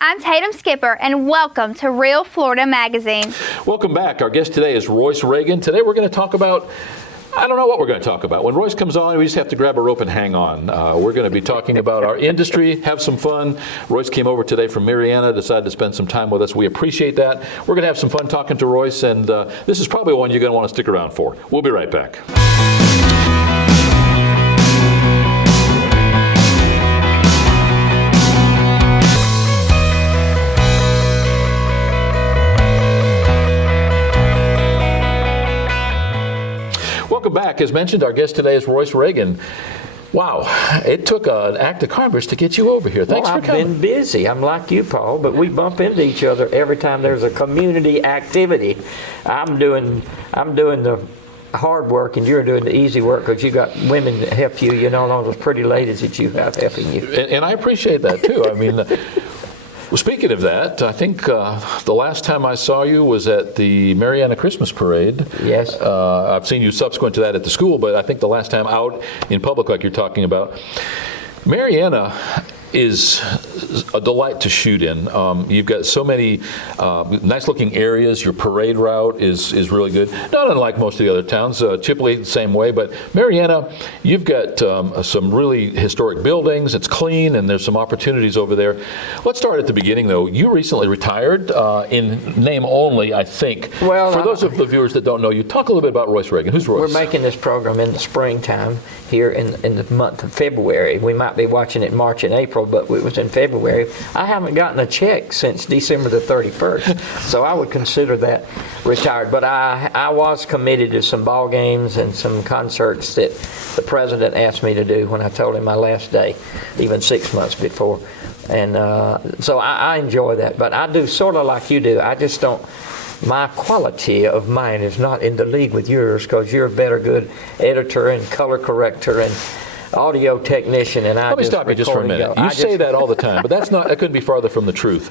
I'm Tatum Skipper, and welcome to Real Florida Magazine. Welcome back. Our guest today is Royce Reagan. Today we're going to talk about, I don't know what we're going to talk about. When Royce comes on, we just have to grab a rope and hang on. We're going to be talking about our industry, have some fun. Royce came over today from Mariana, decided to spend some time with us. We appreciate that. We're going to have some fun talking to Royce, and this is probably one you're going to want to stick around for. We'll be right back. Welcome back. As mentioned, our guest today is Royce Reagan. Wow, it took an act of Congress to get you over here. Thanks for coming. I've been busy. I'm like you, Paul, but we bump into each other every time there's a community activity. I'm doing the hard work, and you're doing the easy work because you got women that help you. You know, all those pretty ladies that you have helping you. And I appreciate that too. I mean. Well, speaking of that, I think the last time I saw you was at the Mariana Christmas Parade. Yes. I've seen you subsequent to that at the school, but I think the last time out in public like you're talking about. Mariana is a delight to shoot in. You've got so many nice looking areas. Your parade route is really good. Not unlike most of the other towns. Chipola, same way, but Mariana, you've got some really historic buildings. It's clean and there's some opportunities over there. Let's start at the beginning though. You recently retired in name only, I think. Well, for those of the viewers that don't know you, talk a little bit about Royce Reagan. Who's Royce? We're making this program in the springtime here in the month of February. We might be watching it March and April, but it was in February. I haven't gotten a check since December the 31st, so I would consider that retired. But I was committed to some ball games and some concerts that the president asked me to do when I told him my last day, even 6 months before. And so I enjoy that. But I do sort of like you do. I just don't. My quality of mine is not in the league with yours because you're a better good editor and color corrector and audio technician, and I Let me stop you just for a minute. You say that all the time, but that couldn't be farther from the truth.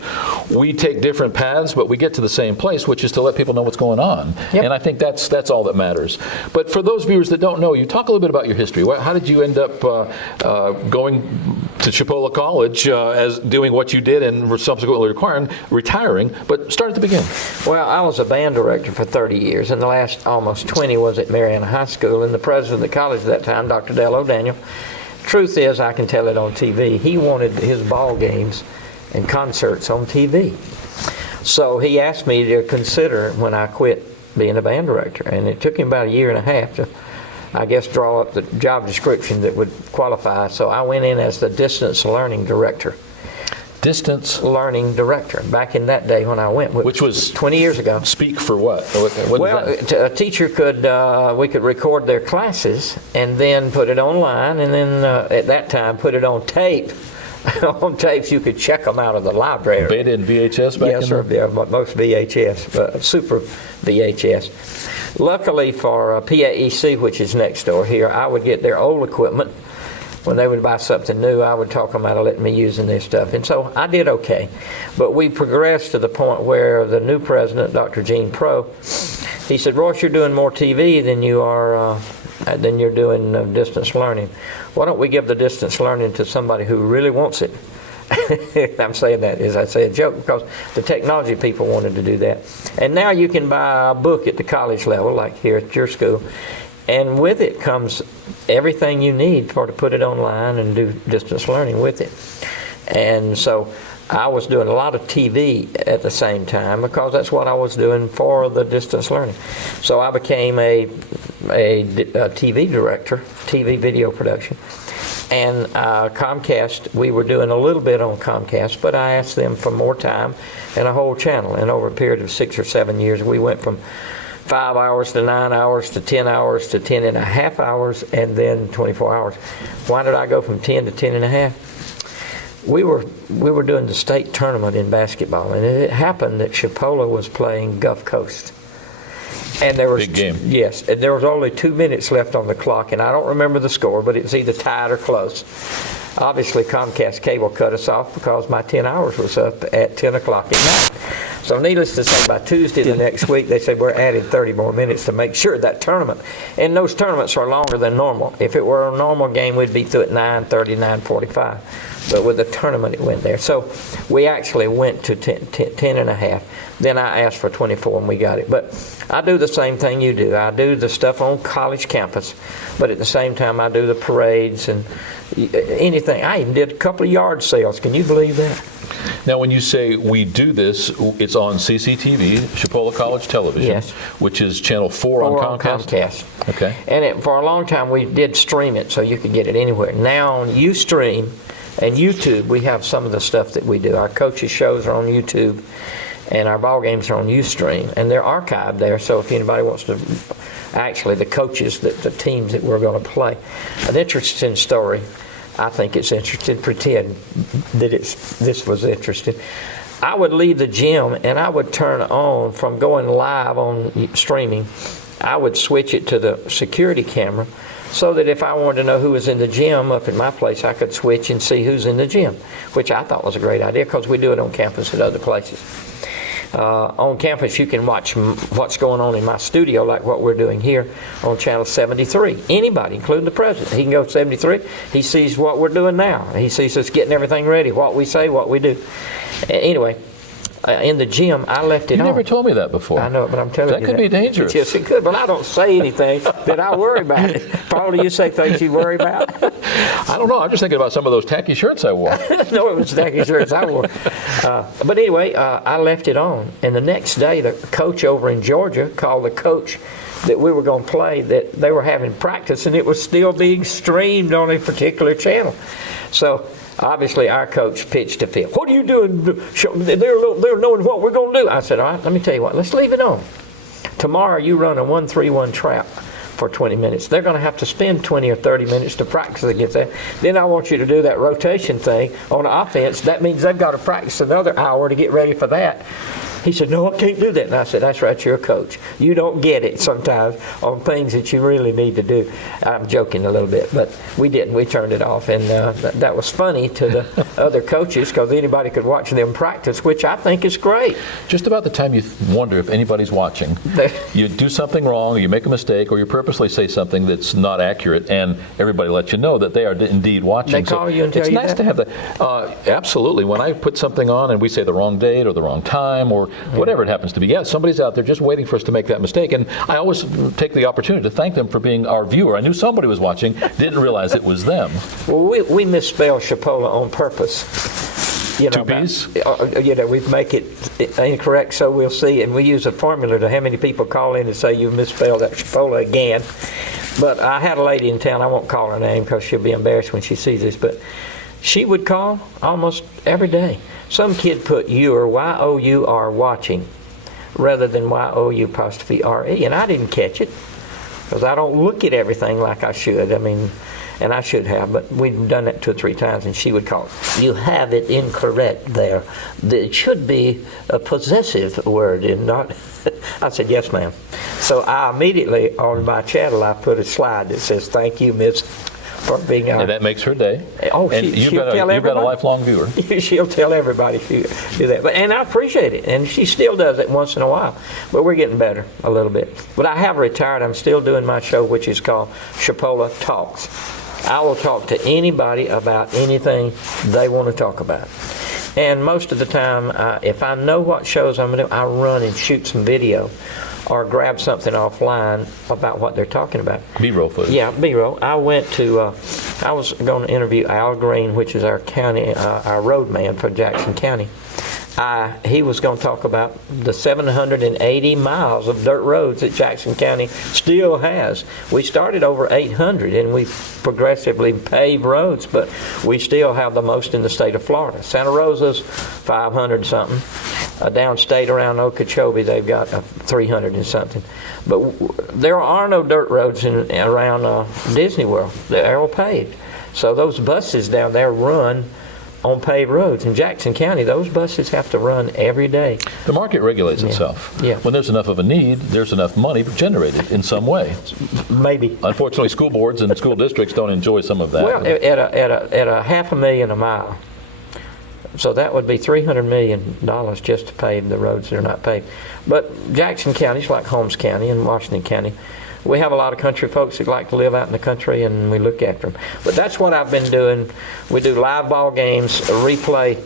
We take different paths, but we get to the same place, which is to let people know what's going on. Yep. And I think that's all that matters. But for those viewers that don't know you, talk a little bit about your history. How did you end up going to Chipola College as doing what you did and subsequently retiring? But start at the beginning. Well, I was a band director for 30 years, and the last almost 20 was at Mariana High School, and the president of the college at that time, Dr. Dale O'Daniel. Truth is, I can tell it on TV. He wanted his ball games and concerts on TV. So he asked me to consider when I quit being a band director. And it took him about a year and a half to, I guess, draw up the job description that would qualify. So I went in as the distance learning director. Distance learning director. Back in that day when I went, which was 20 years ago. Speak for what? Well, a teacher we could record their classes and then put it online, and then at that time put it on tape. On tapes, you could check them out of the library. Beta and VHS back yes, sir. Yeah, most VHS, super VHS. Luckily for PAEC, which is next door here, I would get their old equipment. When they would buy something new, I would talk them out of letting me using their stuff. And so I did okay. But we progressed to the point where the new president, Dr. Gene Pro, he said, Royce, you're doing more TV than you're doing distance learning. Why don't we give the distance learning to somebody who really wants it? I'm saying that as I say a joke because the technology people wanted to do that. And now you can buy a book at the college level, like here at your school. And with it comes everything you need to put it online and do distance learning with it. And so I was doing a lot of TV at the same time because that's what I was doing for the distance learning. So I became a TV director, TV video production. And Comcast, we were doing a little bit on Comcast, but I asked them for more time and a whole channel. And over a period of 6 or 7 years, we went from 5 hours to 9 hours to 10 hours to 10 and a half hours and then 24 hours. Why did I go from 10 to 10 and a half? We were doing the state tournament in basketball, and it happened that Chipola was playing Gulf Coast. And there was big game. Yes, and there was only 2 minutes left on the clock, and I don't remember the score, but it was either tied or close. Obviously, Comcast Cable cut us off because my 10 hours was up at 10 o'clock at night. So needless to say, by Tuesday the next week, they said we're adding 30 more minutes to make sure that tournament. And those tournaments are longer than normal. If it were a normal game, we'd be through at 9:30, 9:45. but with the tournament it went there. So we actually went to 10 and a half. Then I asked for 24 and we got it. But I do the same thing you do. I do the stuff on college campus, but at the same time I do the parades and anything. I even did a couple of yard sales. Can you believe that? Now, when you say we do this, it's on CCTV, Chipola College Television, Yes. which is channel 4 on Comcast. Okay. And for a long time we did stream it so you could get it anywhere. Now on Ustream and YouTube, we have some of the stuff that we do. Our coaches' shows are on YouTube, and our ball games are on Ustream, and they're archived there. So if anybody wants to, actually the coaches, the teams that we're going to play, an interesting story. I think it's interesting. Pretend that this was interesting. I would leave the gym and I would turn on, from going live on streaming, I would switch it to the security camera so that if I wanted to know who was in the gym up at my place, I could switch and see who's in the gym, which I thought was a great idea because we do it on campus at other places. On campus, you can watch what's going on in my studio, like what we're doing here on channel 73. Anybody, including the president, he can go to 73. He sees what we're doing now. He sees us getting everything ready, what we say, what we do. Anyway, in the gym, I left it on. You never told me that before. I know it, but I'm telling you that could be dangerous. Yes, it could, but I don't say anything that I worry about it. Paul, do you say things you worry about? I don't know. I'm just thinking about some of those tacky shirts I wore. No, it was tacky shirts I wore. But anyway, I left it on. And the next day, the coach over in Georgia called the coach that we were going to play, that they were having practice, and it was still being streamed on a particular channel. So obviously, our coach pitched to Phil. What are you doing? They're knowing what we're going to do. I said, all right, let me tell you what. Let's leave it on. Tomorrow, you run a 1-3-1 trap for 20 minutes. They're going to have to spend 20 or 30 minutes to practice against that. Then I want you to do that rotation thing on offense. That means they've got to practice another hour to get ready for that. He said, no, I can't do that. And I said, that's right, you're a coach. You don't get it sometimes on things that you really need to do. I'm joking a little bit, but we didn't. We turned it off. And that was funny to the other coaches because anybody could watch them practice, which I think is great. Just about the time you wonder if anybody's watching, you do something wrong, or you make a mistake, or you purposely say something that's not accurate, and everybody lets you know that they are indeed watching. They call you and tell you It's nice that? to have that. Absolutely. When I put something on and we say the wrong date or the wrong time or whatever it happens to be, yeah, somebody's out there just waiting for us to make that mistake. And I always take the opportunity to thank them for being our viewer. I knew somebody was watching, didn't realize it was them. Well, we misspell Chipola on purpose. You know, Two B's? We make it incorrect, so we'll see. And we use a formula to how many people call in and say you misspelled that Chipola again. But I had a lady in town, I won't call her name because she'll be embarrassed when she sees this, but she would call almost every day. Some kid put "your" Y-O-U-R watching rather than Y-O-U'-R-E, and I didn't catch it because I don't look at everything like I should. I mean, and I should have, but we've done that 2 or 3 times, and she would call, you have it incorrect there. It should be a possessive word and not. I said, yes, ma'am. So I immediately, on my channel, I put a slide that says, thank you, Miss, for being And that makes her day. Oh, and you've got a lifelong viewer. She'll tell everybody she do that. And I appreciate it. And she still does it once in a while. But we're getting better a little bit. But I have retired. I'm still doing my show, which is called Chipola Talks. I will talk to anybody about anything they want to talk about. And most of the time, if I know what shows I'm going to do, I run and shoot some video or grab something offline about what they're talking about. B-roll footage. Yeah, B-roll. I went to, I was going to interview Al Green, which is our county, our road man for Jackson County. He was going to talk about the 780 miles of dirt roads that Jackson County still has. We started over 800, and we progressively paved roads, but we still have the most in the state of Florida. Santa Rosa's 500 something. Downstate around Okeechobee, they've got 300 and something. But there are no dirt roads around Disney World. They're all paved. So those buses down there run on paved roads. In Jackson County, those buses have to run every day. The market regulates itself. Yeah. When there's enough of a need, there's enough money generated in some way. Maybe. Unfortunately, school boards and school districts don't enjoy some of that. Well, at a $500,000 a mile, so that would be $300 million just to pave the roads that are not paved. But Jackson County is like Holmes County and Washington County. we have a lot of country folks that like to live out in the country, and we look after them. But that's what I've been doing. We do live ball games, replay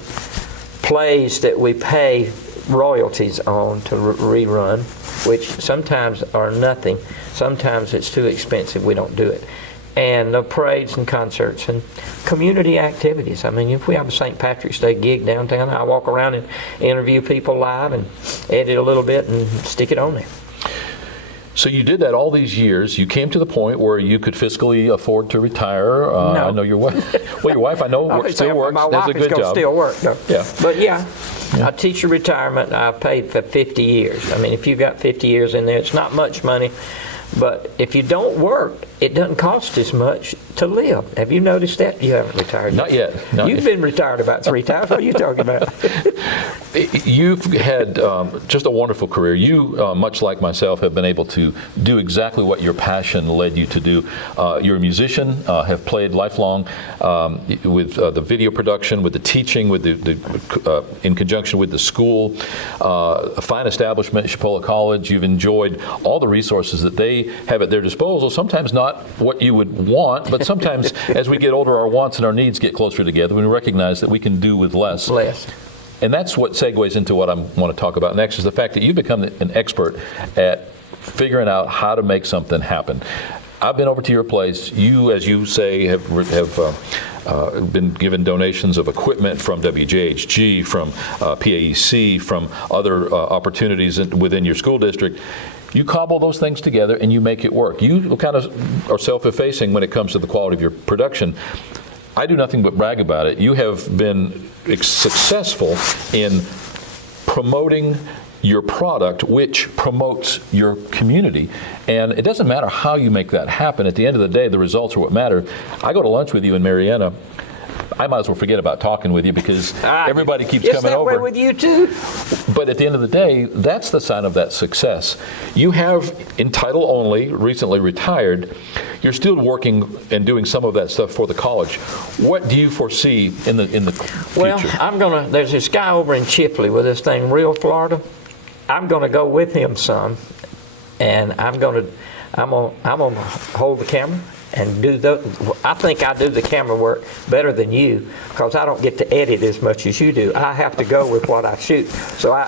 plays that we pay royalties on to rerun, which sometimes are nothing. Sometimes it's too expensive. We don't do it. And parades and concerts and community activities. I mean, if we have a St. Patrick's Day gig downtown, I walk around and interview people live and edit a little bit and stick it on there. So you did that all these years. You came to the point where you could fiscally afford to retire. No. I know your wife. Well, your wife, I know, still works. My does wife a good is going to job. still work. No. Yeah. But yeah, a teacher retirement, I paid for 50 years. I mean, if you got 50 years in there, it's not much money. But if you don't work, it doesn't cost as much to live. Have you noticed that? You haven't retired Not yet. You've been retired about 3 times. What are you talking about? You've had just a wonderful career. You, much like myself, have been able to do exactly what your passion led you to do. You're a musician, have played lifelong with the video production, with the teaching, with the in conjunction with the school, a fine establishment, Chipola College. You've enjoyed all the resources that they have at their disposal, sometimes not what you would want, but sometimes as we get older, our wants and our needs get closer together. We recognize that we can do with less. And that's what segues into what I want to talk about next, is the fact that you've become an expert at figuring out how to make something happen. I've been over to your place. You, as you say, have been given donations of equipment from WJHG, from PAEC, from other opportunities within your school district. You cobble those things together and you make it work. You kind of are self-effacing when it comes to the quality of your production. I do nothing but brag about it. You have been successful in promoting your product, which promotes your community. And it doesn't matter how you make that happen. At the end of the day, the results are what matter. I go to lunch with you in Marietta. I might as well forget about talking with you because everybody keeps coming over. It's that way with you too. But at the end of the day, that's the sign of that success. You have, in title only, recently retired. You're still working and doing some of that stuff for the college. What do you foresee in the future? Well, there's this guy over in Chipola with this thing, Real Florida. I'm gonna go with him and I'm gonna hold the camera and I think I do the camera work better than you because I don't get to edit as much as you do. I have to go with what I shoot. So I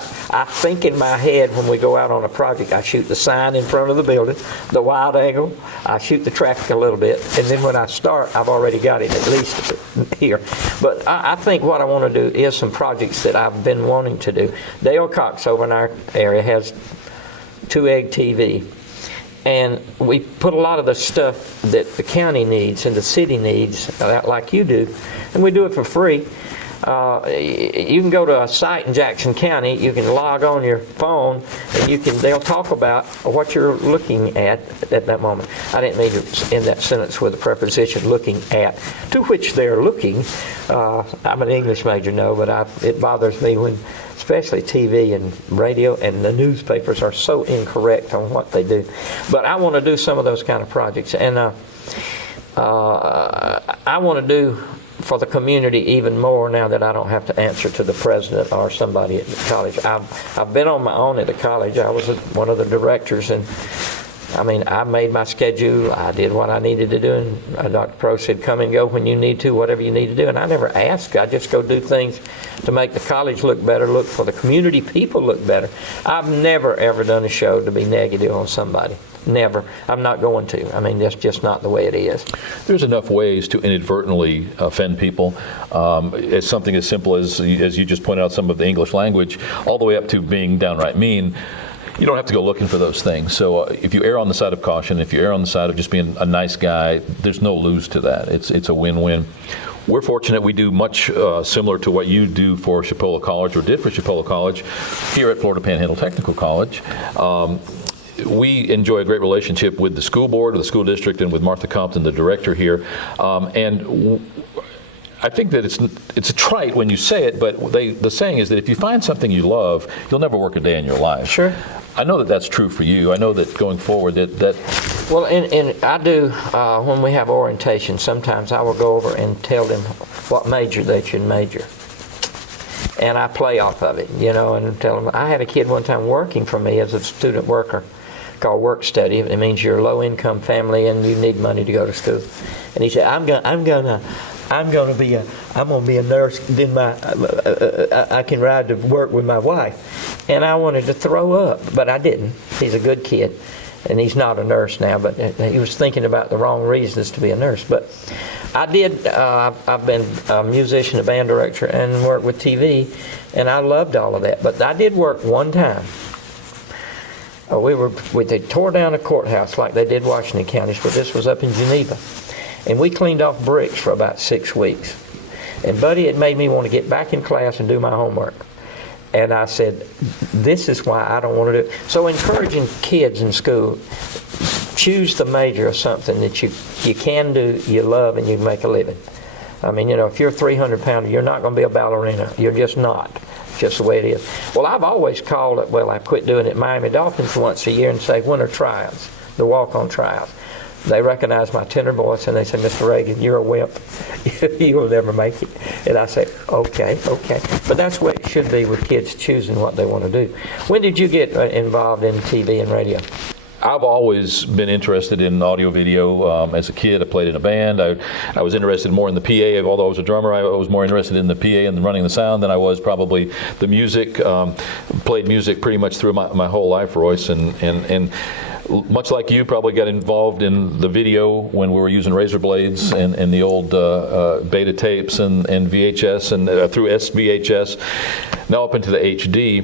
think in my head when we go out on a project, I shoot the sign in front of the building, the wide angle, I shoot the traffic a little bit, and then when I start, I've already got it at least here. But I think what I want to do is some projects that I've been wanting to do. Dale Cox over in our area has 2 Egg TV. And we put a lot of the stuff that the county needs and the city needs, like you do, and we do it for free. You can go to a site in Jackson County, you can log on your phone, and they'll talk about what you're looking at that moment. I didn't mean to end that sentence with a preposition, looking at, to which they're looking. I'm an English major, but it bothers me when especially TV and radio and the newspapers are so incorrect on what they do. But I want to do some of those kind of projects, and I want to do for the community even more now that I don't have to answer to the president or somebody at the college. I've been on my own at the college. I was one of the directors, and I made my schedule. I did what I needed to do, and Dr. Pro said, come and go when you need to, whatever you need to do. And I never asked. I just go do things to make the college look better, look for the community people look better. I've never, ever done a show to be negative on somebody. Never. I'm not going to. That's just not the way it is. There's enough ways to inadvertently offend people. It's something as simple as you just pointed out, some of the English language, all the way up to being downright mean. You don't have to go looking for those things. So if you err on the side of caution, if you err on the side of just being a nice guy, there's no lose to that. It's a win-win. We're fortunate we do much similar to what you do for Chipola College, or did for Chipola College, here at Florida Panhandle Technical College. We enjoy a great relationship with the school board, with the school district, and with Martha Compton, the director here. And I think that it's a trite when you say it, but the saying is that if you find something you love, you'll never work a day in your life. Sure. I know that that's true for you. I know that going forward that Well, and I do, when we have orientation, sometimes I will go over and tell them what major they should major. And I play off of it, and tell them. I had a kid one time working for me as a student worker, called work study. It means you're a low-income family and you need money to go to school. And he said, I'm gonna be a nurse. Then I can ride to work with my wife. And I wanted to throw up, but I didn't. He's a good kid, and he's not a nurse now. But he was thinking about the wrong reasons to be a nurse. But I did. I've been a musician, a band director, and worked with TV, and I loved all of that. But I did work one time. They tore down a courthouse like they did Washington counties, but this was up in Geneva. And we cleaned off bricks for about 6 weeks. And Buddy had made me want to get back in class and do my homework. And I said, this is why I don't want to do it. So encouraging kids in school, choose the major of something that you can do, you love, and you can make a living. I mean, if you're a 300-pounder, you're not going to be a ballerina. You're just not. It's just the way it is. Well, I've always called it, I quit doing it at Miami Dolphins once a year and say, winter tryouts, the walk-on tryouts. They recognize my tenor voice and they say, Mr. Reagan, you're a wimp. You will never make it. And I say, okay. But that's what it should be with kids choosing what they want to do. When did you get involved in TV and radio? I've always been interested in audio video. As a kid, I played in a band. I was interested more in the PA. Although I was a drummer, I was more interested in the PA and running the sound than I was probably the music. Played music pretty much through my whole life, Royce, and much like you, probably got involved in the video when we were using razor blades and the old beta tapes and VHS and through SVHS, now up into the HD.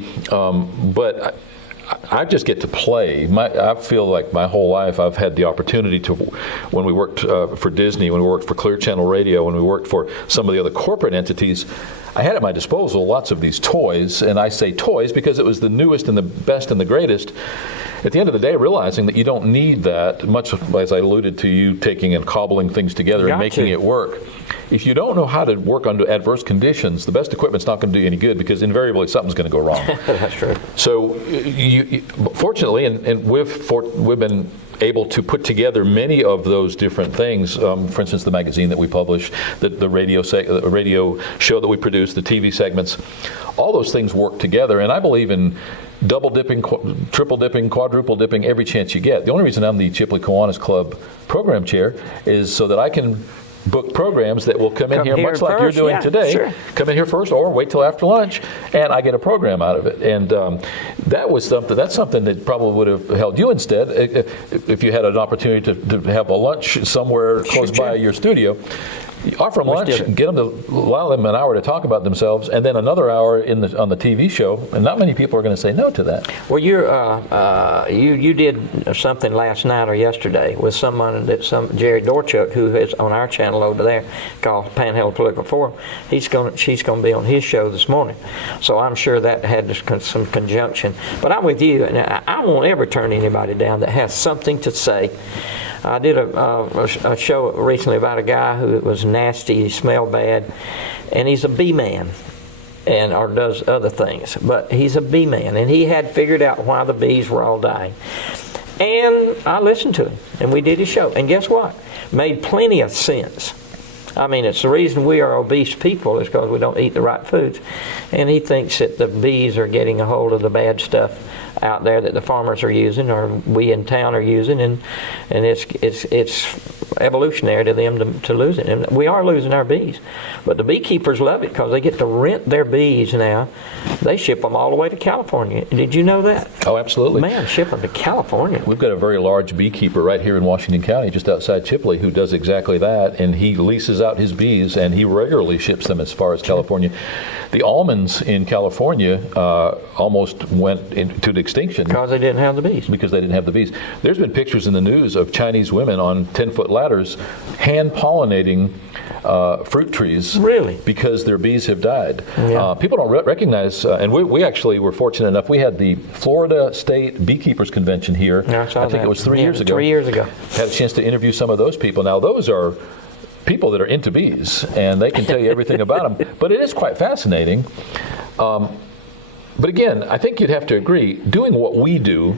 But I just get to play. I feel like my whole life I've had the opportunity to, when we worked for Disney, when we worked for Clear Channel Radio, when we worked for some of the other corporate entities, I had at my disposal lots of these toys, and I say toys because it was the newest and the best and the greatest. At the end of the day, realizing that you don't need that, much as I alluded to you taking and cobbling things together and making it work. If you don't know how to work under adverse conditions, the best equipment's not going to do you any good because invariably something's going to go wrong. That's true. So, fortunately, and we've been able to put together many of those different things. For instance, the magazine that we publish, the radio show that we produce, the TV segments, all those things work together. And I believe in double dipping, triple dipping, quadruple dipping every chance you get. The only reason I'm the Chipola Kiwanis Club program chair is so that I can book programs that will come in here much like you're doing today. Sure. Come in here first or wait till after lunch, and I get a program out of it. And that's something that probably would have held you instead if you had an opportunity to have a lunch somewhere close by your studio. Offer them lunch, get them to allow them an hour to talk about themselves, and then another hour on the TV show. And not many people are going to say no to that. Well, you did something last night or yesterday with someone Jerry Dorchuk, who is on our channel over there called Panhandle Political Forum. She's going to be on his show this morning, so I'm sure that had some conjunction. But I'm with you, and I won't ever turn anybody down that has something to say. I did a show recently about a guy who was nasty, he smelled bad, and he's a bee man, or does other things, but he's a bee man, and he had figured out why the bees were all dying. And I listened to him, and we did his show, and guess what? Made plenty of sense. I mean, it's the reason we are obese people is because we don't eat the right foods. And he thinks that the bees are getting a hold of the bad stuff out there that the farmers are using or we in town are using, and it's evolutionary to them to lose it. And we are losing our bees. But the beekeepers love it because they get to rent their bees now. They ship them all the way to California. Did you know that? Oh, absolutely. Man, ship them to California. We've got a very large beekeeper right here in Washington County, just outside Chipola, who does exactly that, and he leases out his bees, and he regularly ships them as far as California. The almonds in California almost went into extinction. Because they didn't have the bees. Because they didn't have the bees. There's been pictures in the news of Chinese women on 10-foot ladders hand-pollinating fruit trees. Really? Because their bees have died. Yeah. People don't recognize, and we actually were fortunate enough, we had the Florida State Beekeepers Convention here. I think it was 3 years ago. 3 years ago. Had a chance to interview some of those people. Now, those are people that are into bees, and they can tell you everything about them. But it is quite fascinating. But again, I think you'd have to agree, doing what we do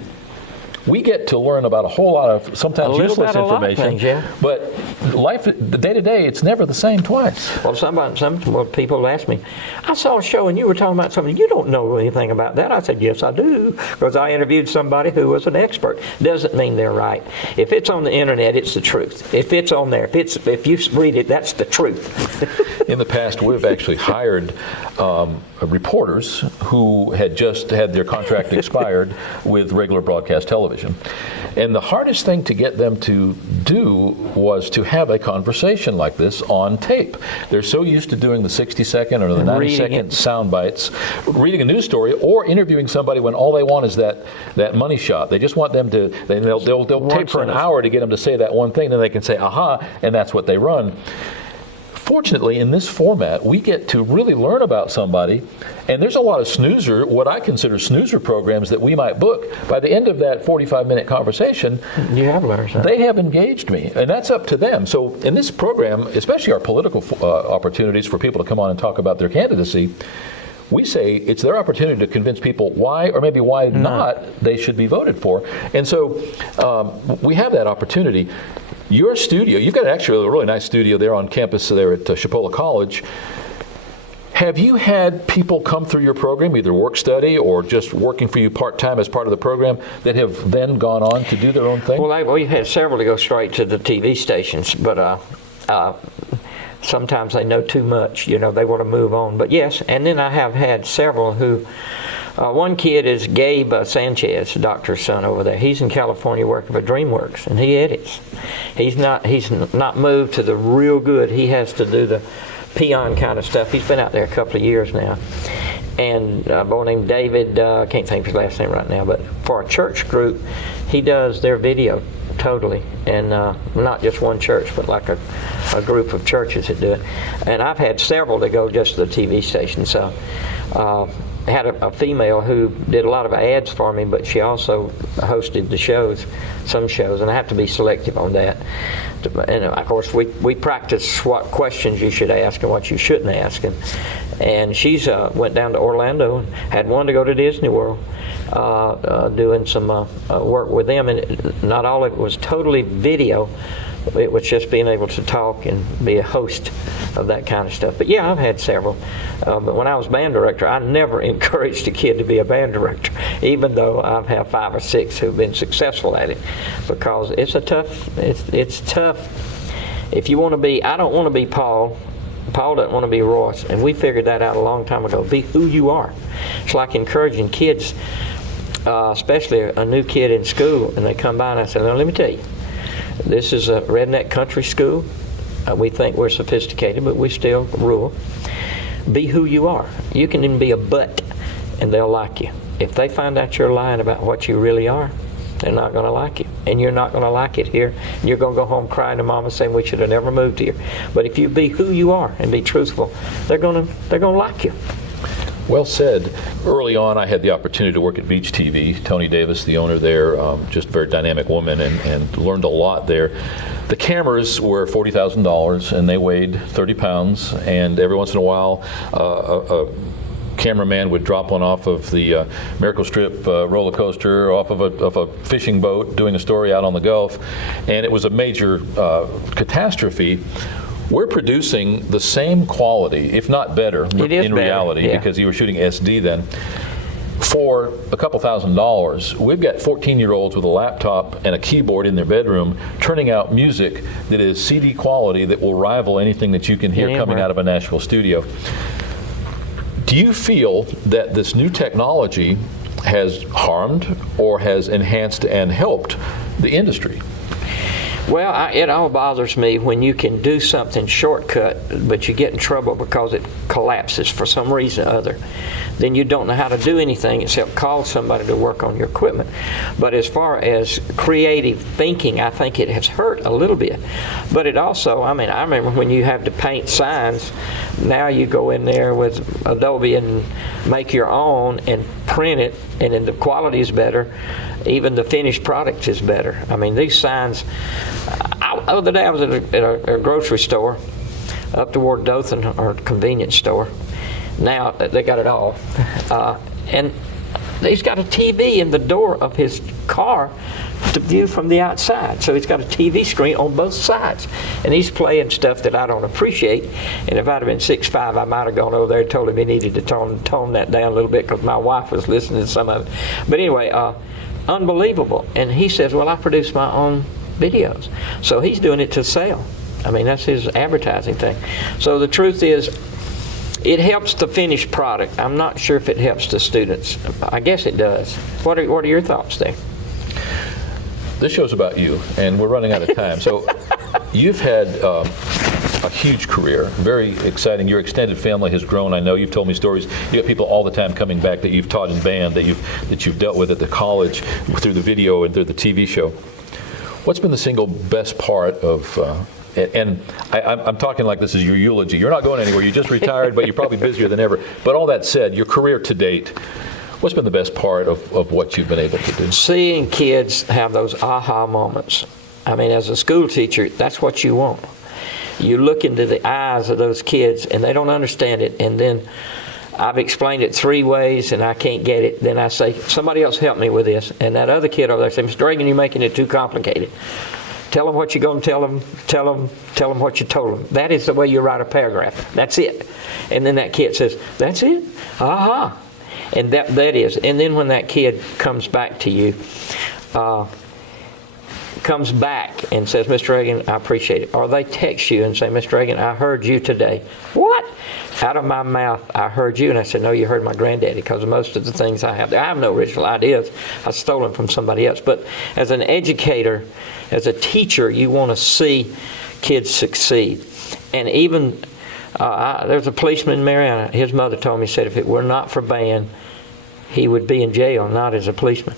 we get to learn about a whole lot of sometimes useless information. Things, yeah. But life, the day to day, it's never the same twice. Well, some people ask me, I saw a show and you were talking about something. You don't know anything about that. I said, yes, I do, because I interviewed somebody who was an expert. Doesn't mean they're right. If it's on the internet, it's the truth. If it's on there, if you read it, that's the truth. In the past, we've actually hired reporters who had just had their contract expired with regular broadcast television. And the hardest thing to get them to do was to have a conversation like this on tape. They're so used to doing the 60-second or the 90-second sound bites, reading a news story or interviewing somebody when all they want is that money shot. They just want them to, they'll tape for an hour to get them to say that one thing, then they can say, aha, and that's what they run. Fortunately, in this format, we get to really learn about somebody, and there's a lot of what I consider snoozer programs that we might book. By the end of that 45-minute conversation, you have learned something. They have engaged me, and that's up to them. So in this program, especially our political opportunities for people to come on and talk about their candidacy, we say it's their opportunity to convince people why, or maybe why not, they should be voted for. And so we have that opportunity. Your studio, you've got actually a really nice studio there on campus there at Chipola College. Have you had people come through your program, either work study or just working for you part-time as part of the program, that have then gone on to do their own thing? Well, we've had several to go straight to the TV stations, but sometimes they know too much. They want to move on. But yes, and then I have had several who, one kid is Gabe Sanchez, doctor's son over there. He's in California working for DreamWorks, and he edits. He's not moved to the real good. He has to do the peon kind of stuff. He's been out there a couple of years now. And a boy named David, I can't think of his last name right now, but for a church group, he does their video totally. And not just one church, but like a group of churches that do it. And I've had several that go just to the TV station. So I had a female who did a lot of ads for me, but she also hosted the shows, some shows, and I have to be selective on that. And of course, we practice what questions you should ask and what you shouldn't ask. And she's went down to Orlando and had one to go to Disney World, doing some work with them. And not all of it was totally video. It was just being able to talk and be a host of that kind of stuff. But yeah, I've had several. But when I was band director, I never encouraged a kid to be a band director, even though I've had 5 or 6 who've been successful at it, because it's tough. If you want to be, I don't want to be Paul. Paul doesn't want to be Royce, and we figured that out a long time ago. Be who you are. It's like encouraging kids, especially a new kid in school, and they come by and I say, "Now, let me tell you, this is a redneck country school. We think we're sophisticated, but we still rule. Be who you are. You can even be a butt, and they'll like you. If they find out you're lying about what you really are, they're not going to like you, and you're not going to like it here. You're going to go home crying to mama saying we should have never moved here. But if you be who you are and be truthful, they're going to like you." Well said. Early on, I had the opportunity to work at Beach TV. Tony Davis, the owner there, just a very dynamic woman, and learned a lot there. The cameras were $40,000, and they weighed 30 pounds, and every once in a while, a cameraman would drop one off of the Miracle Strip roller coaster, off of a fishing boat, doing a story out on the Gulf, and it was a major catastrophe. We're producing the same quality, if not better, in reality, because you were shooting SD then, for a couple $1,000s. We've got 14-year-olds with a laptop and a keyboard in their bedroom turning out music that is CD quality that will rival anything that you can hear coming out of a Nashville studio. Do you feel that this new technology has harmed or has enhanced and helped the industry? Well, it all bothers me when you can do something shortcut, but you get in trouble because it collapses for some reason or other. Then you don't know how to do anything except call somebody to work on your equipment. But as far as creative thinking, I think it has hurt a little bit. But it also, I remember when you have to paint signs, now you go in there with Adobe and make your own and print it, and then the quality is better. Even the finished product is better. These signs, the other day I was at a grocery store up toward Dothan, or a convenience store. Now they got it all. And he's got a TV in the door of his car to view from the outside. So he's got a TV screen on both sides. And he's playing stuff that I don't appreciate. And if I'd have been 6'5", I might have gone over there and told him he needed to tone that down a little bit because my wife was listening to some of it. But anyway, unbelievable. And he says, well, I produce my own videos. So he's doing it to sell. I mean, that's his advertising thing. So the truth is, it helps the finished product. I'm not sure if it helps the students. I guess it does. What are your thoughts there? This show's about you, and we're running out of time. So you've had a huge career, very exciting. Your extended family has grown. I know you've told me stories. You have people all the time coming back that you've taught in band, that you've dealt with at the college, through the video and through the TV show. What's been the single best part of, and I'm talking like this is your eulogy. You're not going anywhere. You just retired, but you're probably busier than ever. But all that said, your career to date, what's been the best part of what you've been able to do? Seeing kids have those aha moments. I mean, as a school teacher, that's what you want. You look into the eyes of those kids, and they don't understand it, and then I've explained it 3 ways, and I can't get it. Then I say, somebody else help me with this. And that other kid over there says, Mr. Reagan, you're making it too complicated. Tell them what you're going to tell them. Tell them what you told them. That is the way you write a paragraph. That's it. And then that kid says, that's it? Aha. And that is. And then when that kid comes back to you, comes back and says, Mr. Reagan, I appreciate it. Or they text you and say, Mr. Reagan, I heard you today. What? Out of my mouth, I heard you. And I said, no, you heard my granddaddy, because most of the things I have no original ideas. I stole them from somebody else. But as an educator, as a teacher, you want to see kids succeed. And even, there's a policeman in Mariana. His mother told me, said, if it were not for band, he would be in jail, not as a policeman.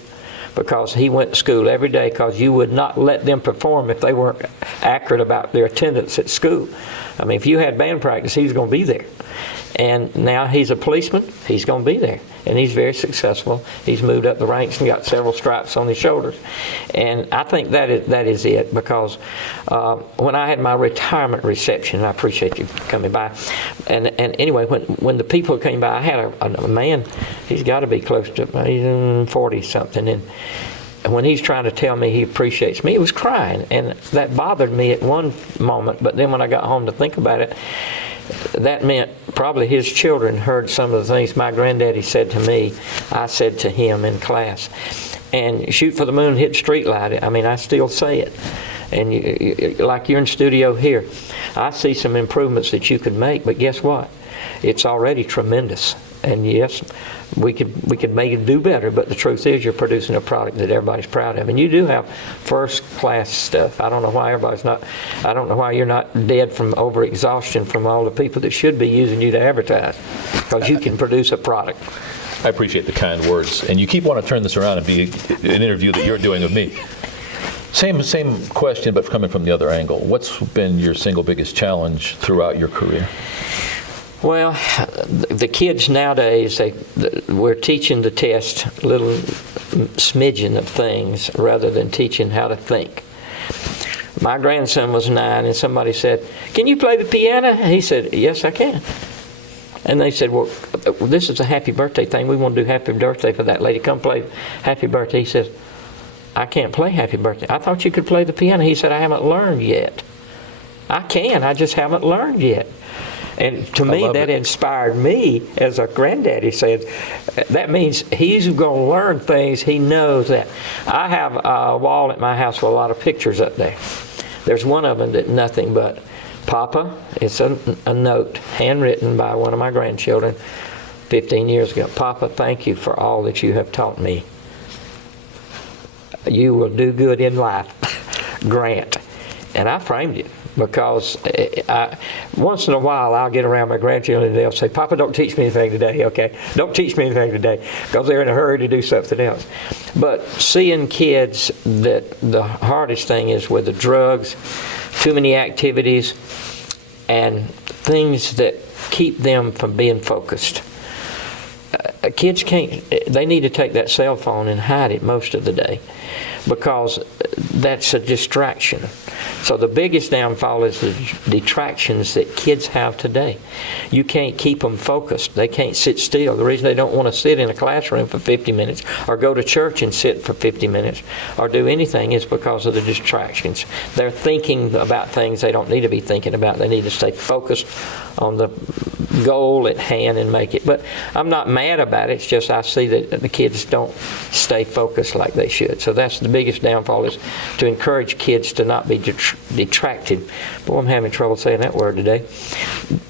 Because he went to school every day, because you would not let them perform if they weren't accurate about their attendance at school. I mean, if you had band practice, he was going to be there. And now he's a policeman, he's going to be there. And he's very successful. He's moved up the ranks and got several stripes on his shoulders. And I think that is it, because when I had my retirement reception, and I appreciate you coming by, and anyway, when the people came by, I had a man, he's got to be close to 40-something, and when he's trying to tell me he appreciates me, he was crying, and that bothered me at one moment, but then when I got home to think about it, that meant probably his children heard some of the things my granddaddy said to me, I said to him in class. And shoot for the moon, hit street light. I mean, I still say it. And like you're in studio here, I see some improvements that you could make, but guess what? It's already tremendous. And yes, we could make it do better, but the truth is you're producing a product that everybody's proud of. And you do have first-class stuff. I don't know why you're not dead from overexhaustion from all the people that should be using you to advertise, because you can produce a product. I appreciate the kind words. And you keep wanting to turn this around and be an interview that you're doing with me. Same question, but coming from the other angle. What's been your single biggest challenge throughout your career? Well, the kids nowadays, we're teaching the test little smidgen of things rather than teaching how to think. My grandson was 9, and somebody said, can you play the piano? And he said, yes, I can. And they said, well, this is a happy birthday thing. We want to do happy birthday for that lady. Come play happy birthday. He says, I can't play happy birthday. I thought you could play the piano. He said, I haven't learned yet. I can, I just haven't learned yet. And to me, that inspired me as a granddaddy. Said that means he's going to learn things. He knows that. I have a wall at my house with a lot of pictures up there. There's one of them that nothing but Papa. It's a note handwritten by one of my grandchildren 15 years ago. Papa, thank you for all that you have taught me. You will do good in life. Grant. And I framed it. Because once in a while I'll get around my grandchildren and they'll say, Papa, don't teach me anything today, okay? Don't teach me anything today, because they're in a hurry to do something else. But seeing kids, that the hardest thing is with the drugs, too many activities, and things that keep them from being focused. Kids they need to take that cell phone and hide it most of the day. because that's a distraction. So the biggest downfall is the detractions that kids have today. You can't keep them focused. They can't sit still. The reason they don't want to sit in a classroom for 50 minutes or go to church and sit for 50 minutes or do anything is because of the distractions. They're thinking about things they don't need to be thinking about. They need to stay focused on the goal at hand and make it. But I'm not mad about it. It's just I see that the kids don't stay focused like they should. So that's the biggest downfall, is to encourage kids to not be detracted. Boy, I'm having trouble saying that word today.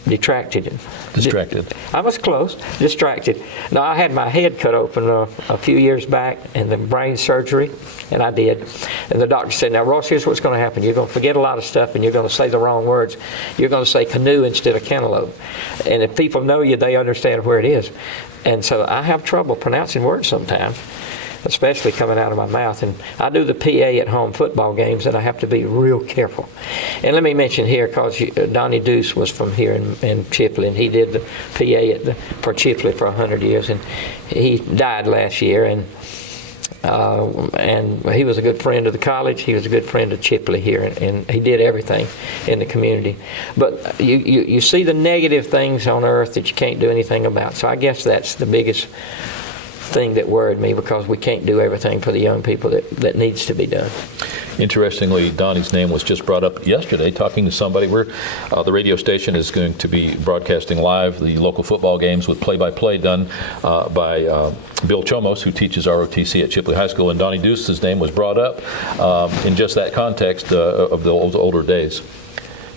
Detracted. Distracted. I was close. Distracted. Now, I had my head cut open a few years back, and the brain surgery, and I did. And the doctor said, now, Royce, here's what's going to happen. You're going to forget a lot of stuff, and you're going to say the wrong words. You're going to say canoe instead of cantaloupe. And if people know you, they understand where it is. And so I have trouble pronouncing words sometimes, especially coming out of my mouth. And I do the PA at home football games, and I have to be real careful. And let me mention here, because Donnie Deuce was from here in Chipola, and he did the PA for Chipola for 100 years, and he died last year. And he was a good friend of the college. He was a good friend of Chipola here, and he did everything in the community. But you see the negative things on earth that you can't do anything about. So I guess that's the biggest thing that worried me, because we can't do everything for the young people that needs to be done. Interestingly, Donnie's name was just brought up yesterday, talking to somebody. The radio station is going to be broadcasting live the local football games with play-by-play done by Bill Chomos, who teaches ROTC at Chipola High School, and Donnie Deuce's name was brought up in just that context of the older days.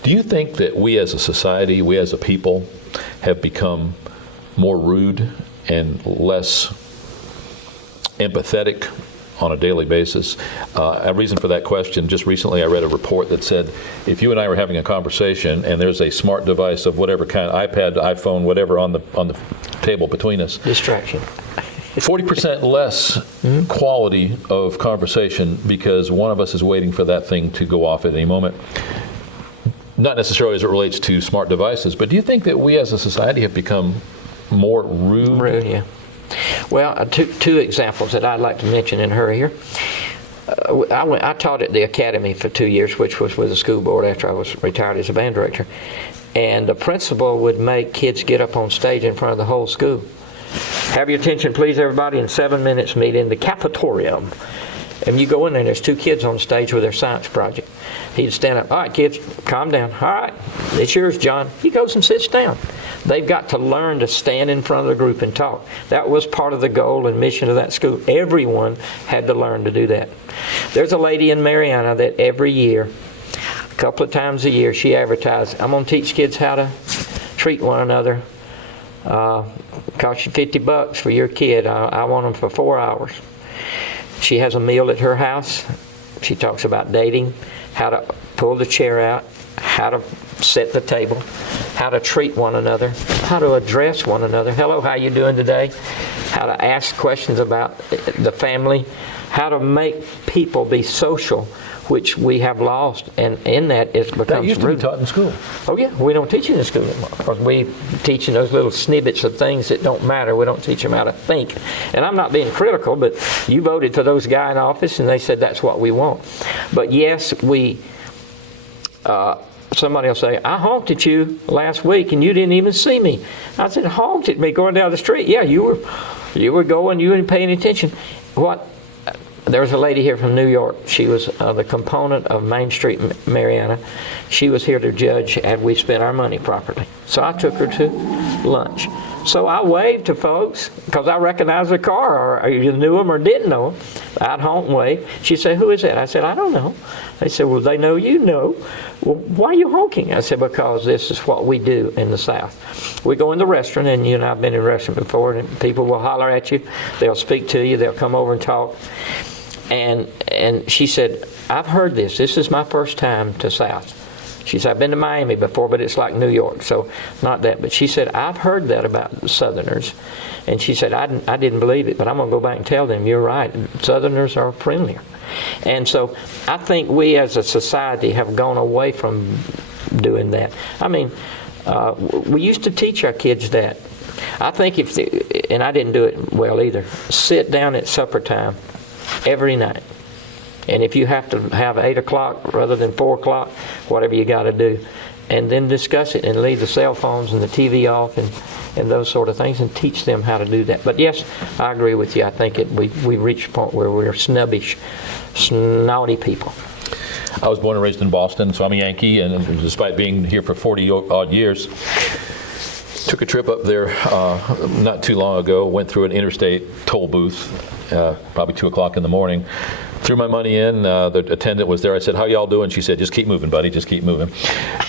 Do you think that we as a society, we as a people, have become more rude and less empathetic on a daily basis? A reason for that question, just recently I read a report that said if you and I were having a conversation and there's a smart device of whatever kind, iPad, iPhone, whatever on the table between us, Distraction. 40% less quality of conversation because one of us is waiting for that thing to go off at any moment. Not necessarily as it relates to smart devices, but do you think that we as a society have become more rude? Rude, yeah. Well, two examples that I'd like to mention in her here. I taught at the academy for 2 years, which was with the school board after I was retired as a band director. And the principal would make kids get up on stage in front of the whole school. Have your attention, please, everybody. In 7 minutes, meet in the cafetorium. And you go in there, and there's 2 kids on stage with their science project. He'd stand up. All right, kids, calm down. All right, it's yours, John. He goes and sits down. They've got to learn to stand in front of the group and talk. That was part of the goal and mission of that school. Everyone had to learn to do that. There's a lady in Mariana that every year, a couple of times a year, she advertised, I'm going to teach kids how to treat one another. Cost you $50 for your kid. I want them for 4 hours. She has a meal at her house. She talks about dating, how to pull the chair out, how to set the table, how to treat one another, how to address one another. Hello, how you doing today? How to ask questions about the family, how to make people be social, which we have lost, and in that it becomes That used to be rude. taught in school. Oh yeah, we don't teach it in school anymore, because we teaching those little snippets of things that don't matter. We don't teach them how to think. And I'm not being critical, but you voted for those guys in office, and they said that's what we want. But yes, somebody will say, I honked at you last week and you didn't even see me. I said, honked at me going down the street? Yeah, you were going, you weren't paying attention. There was a lady here from New York. She was the component of Main Street, Mariana. She was here to judge had we spent our money properly. So I took her to lunch. So I waved to folks because I recognized the car, or you knew them or didn't know them. I'd honk and wave. She'd say, who is that? I said, I don't know. They said, well, they know you know. Well, why are you honking? I said, because this is what we do in the South. We go in the restaurant, and you and I have been in a restaurant before, and people will holler at you. They'll speak to you. They'll come over and talk. And she said, I've heard this. This is my first time to South. She said, I've been to Miami before, but it's like New York, so not that. But she said, I've heard that about the Southerners. And she said, I didn't believe it, but I'm going to go back and tell them, you're right. Southerners are friendlier. And so I think we as a society have gone away from doing that. I mean, we used to teach our kids that. I think and I didn't do it well either, sit down at supper time every night And if you have to have 8 o'clock rather than 4 o'clock, whatever you got to do, and then discuss it and leave the cell phones and the TV off and those sort of things and teach them how to do that. But yes, I agree with you. I think we reached a point where we're snobbish, snotty people. I was born and raised in Boston, so I'm a Yankee, and despite being here for 40-odd years, took a trip up there not too long ago, went through an interstate toll booth, probably 2 o'clock in the morning, threw my money in, the attendant was there, I said, "How y'all doing?" She said, "Just keep moving, buddy, just keep moving."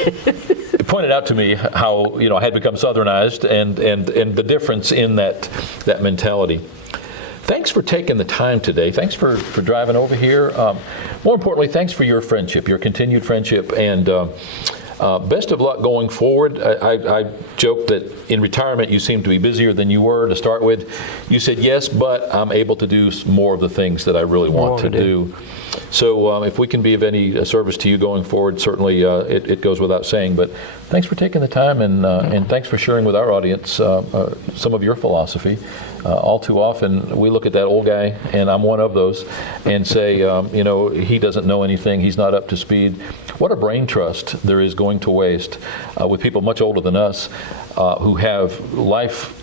It pointed out to me how, I had become Southernized and the difference in that mentality. Thanks for taking the time today. Thanks for driving over here. More importantly, thanks for your friendship, your continued friendship, and best of luck going forward. I joke that in retirement you seem to be busier than you were to start with. You said, yes, but I'm able to do more of the things that I really want to do. So if we can be of any service to you going forward, certainly it goes without saying. But thanks for taking the time, and thanks for sharing with our audience some of your philosophy. All too often we look at that old guy, and I'm one of those, and say, he doesn't know anything, he's not up to speed. What a brain trust there is going to waste with people much older than us who have life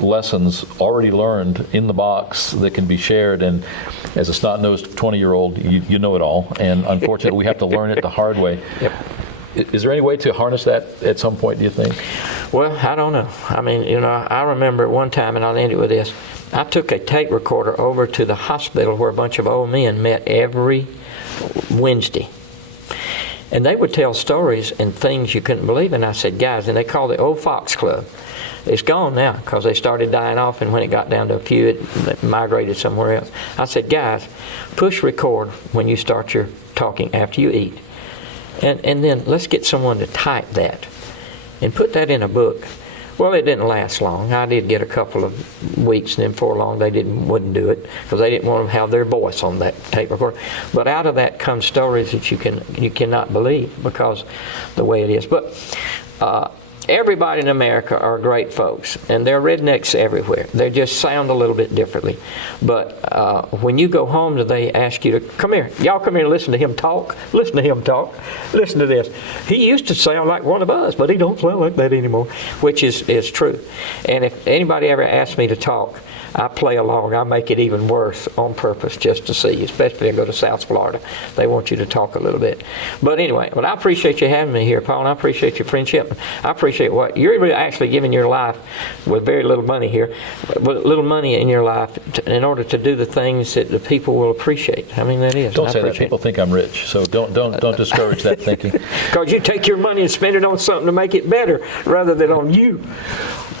lessons already learned in the box that can be shared. And as a snot-nosed 20-year-old, you know it all, and unfortunately we have to learn it the hard way. Yep. Is there any way to harness that at some point, do you think? Well, I don't know. I mean, I remember at one time, and I'll end it with this, I took a tape recorder over to the hospital where a bunch of old men met every Wednesday. And they would tell stories and things you couldn't believe. And I said, guys, and they called it Old Fox Club. It's gone now because they started dying off, and when it got down to a few, it migrated somewhere else. I said, guys, push record when you start your talking after you eat. And then let's get someone to type that and put that in a book. Well, it didn't last long. I did get a couple of weeks, and then before long they wouldn't do it because they didn't want to have their voice on that tape recorder. But out of that come stories that you cannot believe because the way it is. But everybody in America are great folks, and they're rednecks everywhere. They just sound a little bit differently. But when you go home, they ask you to, come here. Y'all come here and listen to him talk. Listen to him talk. Listen to this. He used to sound like one of us, but he don't sound like that anymore, which is true. And if anybody ever asks me to talk, I play along. I make it even worse on purpose just to see, especially if I go to South Florida. They want you to talk a little bit. But anyway, I appreciate you having me here, Paul, and I appreciate your friendship. I appreciate what you're really actually giving your life with very little money here, with little money in your life in order to do the things that the people will appreciate. I mean, that is. Don't say that. People think I'm rich, so don't discourage that thinking. Because you take your money and spend it on something to make it better rather than on you.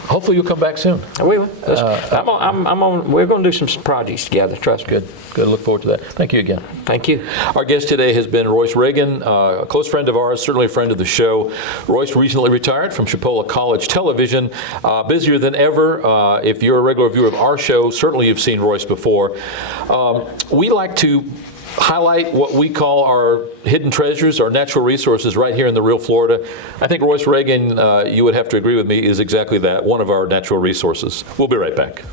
Hopefully you'll come back soon. We will. We're going to do some projects together, trust me. Good. Look forward to that. Thank you again. Thank you. Our guest today has been Royce Reagan, a close friend of ours, certainly a friend of the show. Royce recently retired from Chipola College Television, busier than ever. If you're a regular viewer of our show, certainly you've seen Royce before. We like to highlight what we call our hidden treasures, our natural resources right here in the real Florida. I think Royce Reagan, you would have to agree with me, is exactly that, one of our natural resources. We'll be right back.